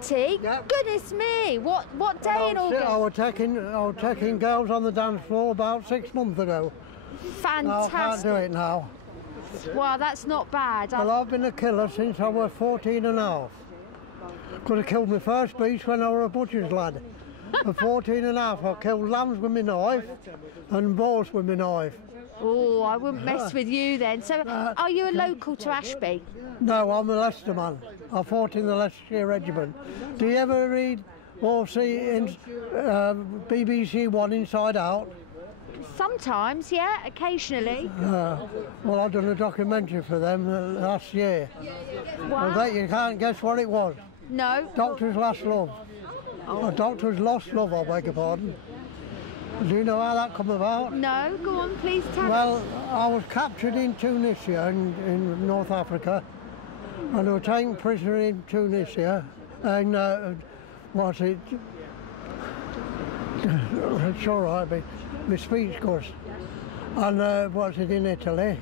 20? Yep. Goodness me! What day in August? I was taking girls on the dance floor about 6 months ago. Fantastic. No, I can't do it now. Well, that's not bad. Well, I've been a killer since I was 14 and a half. Could have killed my first beast when I was a butcher's lad. At 14 and a half, I killed lambs with my knife and boars with my knife. Oh, I wouldn't mess with you then. So, are you a local to Ashby? No, I'm a Leicester man. I fought in the Leicestershire Regiment. Do you ever read or see in BBC One Inside Out? Sometimes, yeah, occasionally. Well, I've done a documentary for them last year. Wow. I bet you can't guess what it was. No. Doctor's Last Love. Oh. A Doctor's Lost Love, I beg your pardon. Do you know how that come about? No, go on, please tell us. Well, I was captured in Tunisia, in North Africa, and I was taken prisoner in Tunisia, and what's it? It's all right, my speech goes. And what's it, in Italy?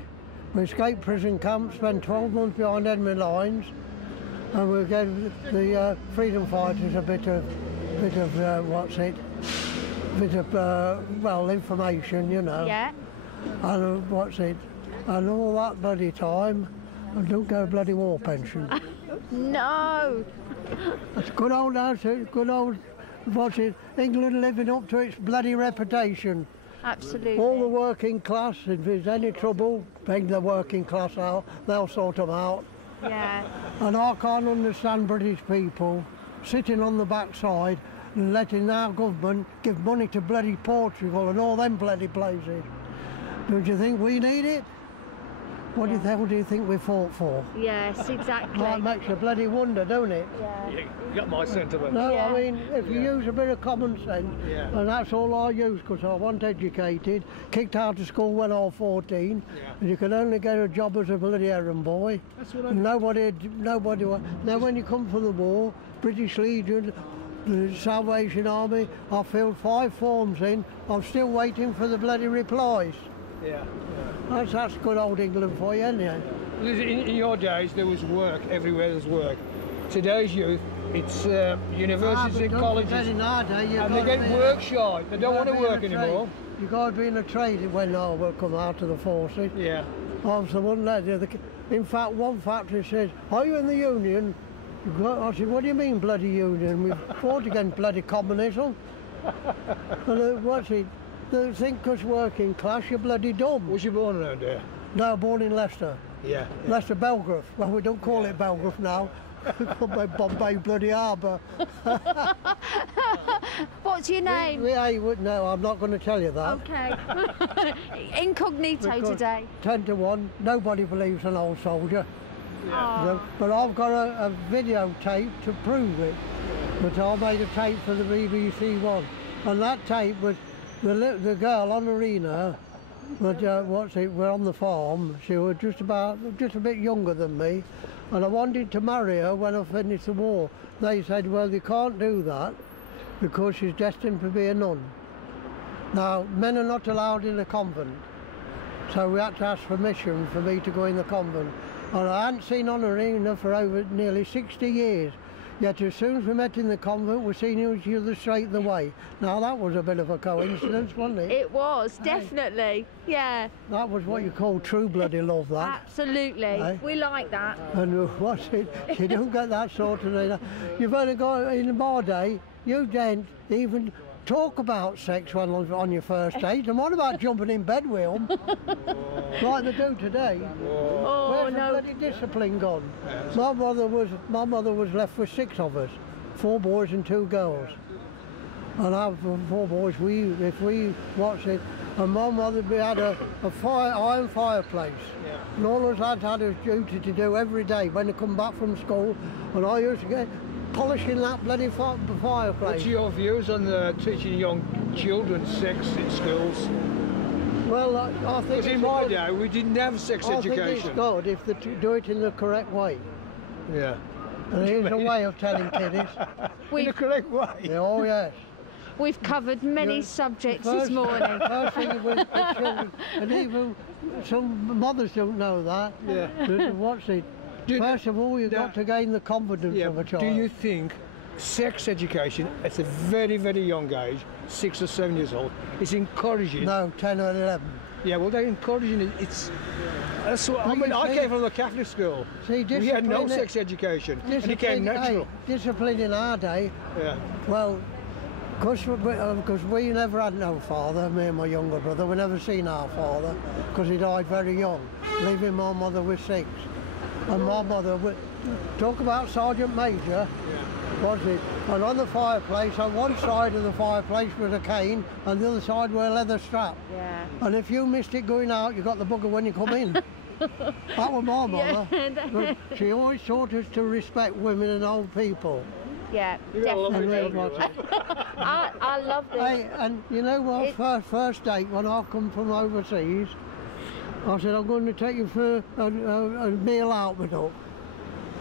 We escaped prison camp, spent 12 months behind enemy lines, and we gave the freedom fighters a bit of well, information, you know. Yeah. And and all that bloody time, I don't get a bloody war pension. No. It's good old house, good old, England living up to its bloody reputation. Absolutely. All the working class, if there's any trouble, bring the working class out, they'll sort them out. Yeah. And I can't understand British people sitting on the backside and letting our government give money to bloody Portugal and all them bloody places. Don't you think we need it? What the hell do you think we fought for? Yes, exactly. That makes a bloody wonder, don't it? Yeah. You got my sentiment. No, Yeah. I mean, if you use a bit of common sense, and that's all I use because I wasn't educated, kicked out of school when I was 14, and you could only get a job as a bloody errand boy. That's what Nobody. Now when you come from the war, British Legion, the Salvation Army, I filled 5 forms in, I'm still waiting for the bloody replies. Yeah. That's good old England for you, isn't it? In your days, there was work, everywhere there's work. Today's youth, it's universities and colleges, and they get work shy. They don't want to work anymore. You've got to be in a trade when I will come out of the forces. Yeah. In fact, one factory says, "Are you in the union?" I said, "What do you mean, bloody union? We fought against bloody communism." And what's it? They think because working class, you're bloody dumb. Was you born around here? No, born in Leicester. Yeah. Leicester Belgrave. Well, we don't call it Belgrave now. We call it Bombay bloody Harbour. What's your name? No, I'm not going to tell you that. Okay. Incognito Because today. 10 to 1, nobody believes an old soldier. Oh. But I've got a videotape to prove it. But I made a tape for the BBC One. And that tape was the girl on Arena, but we're on the farm. She was just a bit younger than me, and I wanted to marry her when I finished the war. They said, well, you can't do that because she's destined to be a nun. Now, men are not allowed in a convent, so we had to ask permission for me to go in the convent. And I hadn't seen Arena for over nearly 60 years. Yet as soon as we met in the convent, we seen each other straight the way. Now that was a bit of a coincidence, wasn't it? It was, definitely. Yeah. That was what you call true bloody love, that. Absolutely. We like that. And what's it? You don't get that sort of thing. You've only got, in my day, you didn't even talk about sex when on your first date. And what about jumping in bed with them? Like they do today. Oh, Where's no. the bloody discipline gone? My mother was left with 6 of us, 4 boys and 2 girls. And our 4 boys, and my mother, we had a iron fireplace. And all of us had a duty to do every day when they come back from school. And I used to get polishing that bloody fireplace. What's your views on teaching young children sex in schools? Well, I think Because in my day, we didn't have sex I education. think it's good if they do it in the correct way. Yeah. And here's a way of telling kiddies. In the correct way. Oh, yes. We've covered many subjects this morning. First thing with the children, and even some mothers don't know that. Yeah. What's it? First of all, you've got to gain the confidence of a child. Do you think sex education at a very, very young age, 6 or 7 years old, is encouraging. No, 10 or 11. Yeah, well, they're encouraging it. That's what, I mean, I came from a Catholic school. See, we had no sex education, and it came natural. Discipline in our day. Yeah. Well, because we never had no father, me and my younger brother, we never seen our father, because he died very young, leaving my mother with 6. And my mother, talk about Sergeant Major, was it? And on the fireplace, on one side of the fireplace was a cane, and the other side were a leather strap. Yeah. And if you missed it going out, you got the bugger when you come in. That was my mother. But she always taught us to respect women and old people. Yeah, definitely. I love this. Hey, and you know what? First date when I come from overseas, I said I'm going to take you for a meal out with us.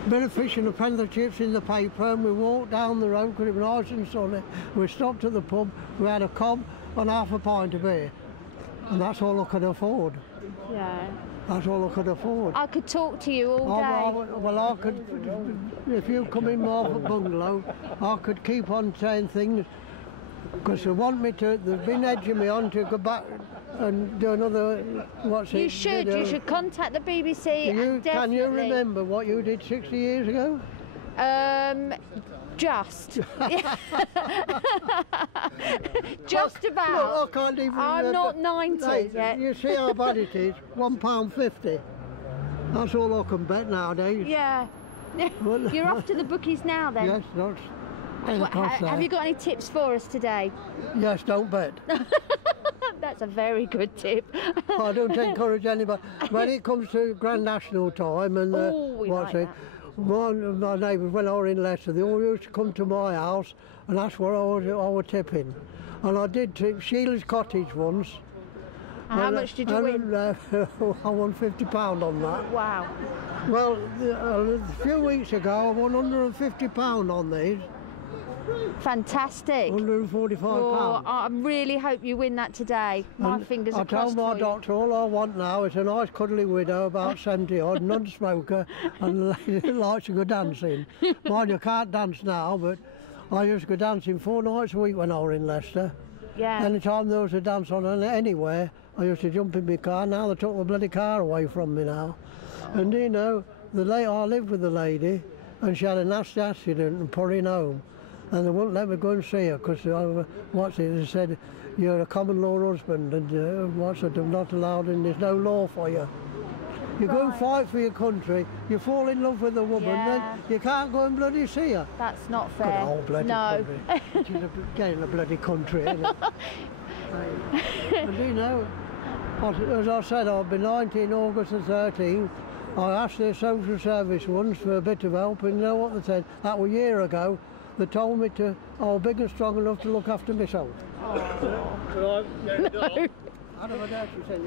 Bit of fish and a pan of chips in the paper, and we walked down the road because it was nice and sunny. We stopped at the pub, we had a cob and half a pint of beer, and that's all I could afford. Yeah. That's all I could afford. I could talk to you all day. Well, I could, if you come in my bungalow, I could keep on saying things, because they want me to, they've been edging me on to go back and do another, You should contact the BBC. Can you remember what you did 60 years ago? Just. Just about. Look, I can't even I'm not 90 yet. You see how bad it is? £1.50. That's all I can bet nowadays. Yeah. You're off to the bookies now then? Yes, that's... Have you got any tips for us today? Yes, don't bet. That's a very good tip. I don't encourage anybody. When it comes to Grand National time and my neighbours, when I was in Leicester, they all used to come to my house, and that's where I was tipping. And I did tip Sheila's Cottage once. And how much did you win? I won £50 on that. Wow. Well, a few weeks ago I won £150 on these. Fantastic. £145. Oh, I really hope you win that today. My fingers are crossed. I told my doctor all I want now is a nice cuddly widow, about 70 odd, non-smoker, and a lady that likes to go dancing. Mind you, can't dance now, but I used to go dancing 4 nights a week when I was in Leicester. Yeah. Any time there was a dance on anywhere, I used to jump in my car. Now they took my bloody car away from me now. And you know, I lived with the lady, and she had a nasty accident and put in home. And they wouldn't let me go and see her because they said you're a common law husband and they're not allowed and there's no law for you. You go and fight for your country, you fall in love with a woman, then you can't go and bloody see her. That's not fair. Good old bloody country. She's getting a bloody country, isn't it? And you know, as I said, I've been 19 August the 13th. I asked the social service once for a bit of help, and you know what they said? That was a year ago. They told me I was big and strong enough to look after myself. Oh. No. I don't know if you said